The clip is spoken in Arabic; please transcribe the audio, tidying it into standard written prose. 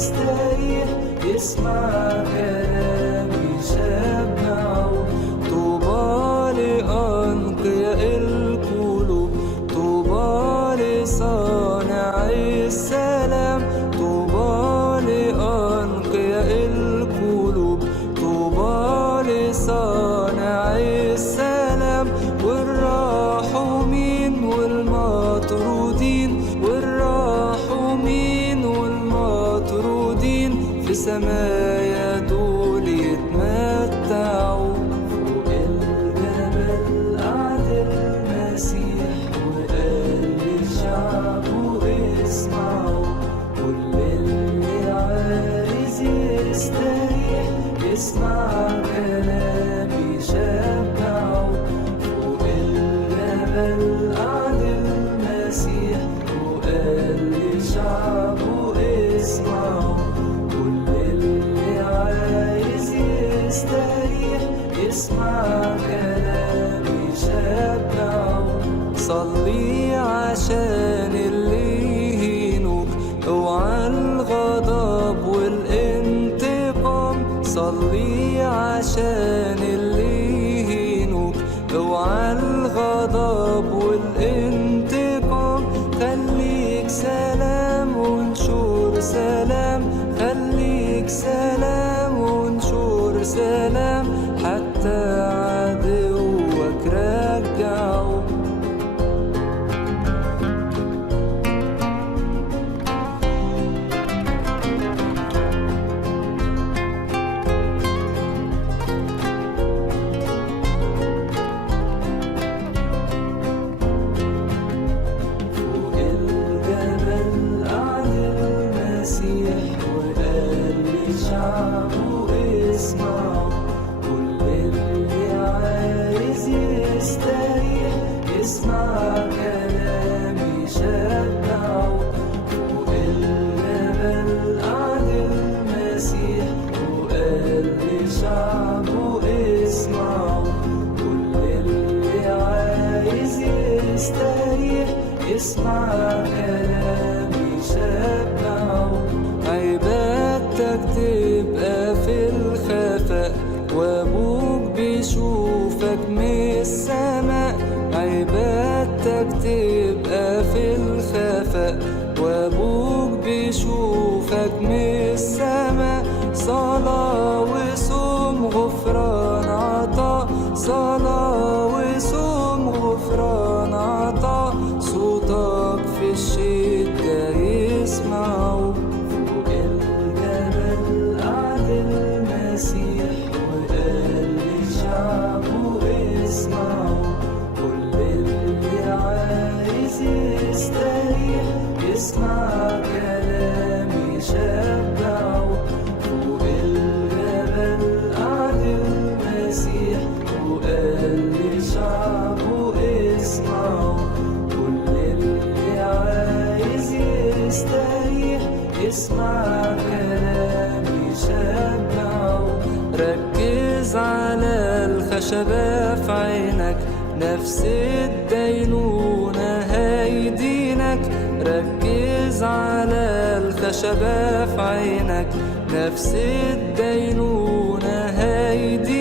يستريح يسمع كلام يشبعه. طوبى لأنقياء القلوب، طوبى لصانع السلام، طوبى لأنقياء القلوب، طوبى لصانع السلام. والراحمين والمطرودين، والراحمين والمطرودين في سمايا دول يتمتعوا. فوق الجبل قعد المسيح وقال لشعبه اسمعوا. كل اللي عايز يستريح يسمع كلام يشبعه. فوق الجبل قعد المسيح وقال لشعبه اسمعوا. كل اللي عايز يستريح يسمع كلام يشبعه. صلي عشان اللي يهينوك، اوعى الغضب والانتقام. صلي عشان اللي يهينوك، اوعى الغضب والانتقام. خليك سلام وانشر سلام، خليك سلام وانشر سلام، حتى عدوك رجعه. فوق الجبل قعد المسيح وقال لشعبه اسمعوا. كل اللي عايز يستريح يسمع كلام يشبعه. فوق الجبل قعد المسيح وقال لشعبه اسمعوا. كل اللي عايز يستريح يسمع كلام يشبعه. عبادتك تبقى في الخفاء وابوك بيشوفك من السماء. عبادتك تبقى في الخفاء وابوك بيشوفك من السماء. صلاة وصوم غفران عطاء، صلاة وصوم غفران عطاء. صوتك في الشدة يسمعوا. فوق الجبل قعد المسيح وقال لشعبه اسمعوا. كل اللي عايز يستريح يسمع كلام يشبعه. فوق الجبل قعد المسيح وقال لشعبه اسمعوا. كل اللي عايز يستريح يسمع كلام يشبعه. ركز على الخشبة في عينك، نفس الدينونة هيدينك. ركز على الخشبة في عينك، نفس الدينونة هيدينك.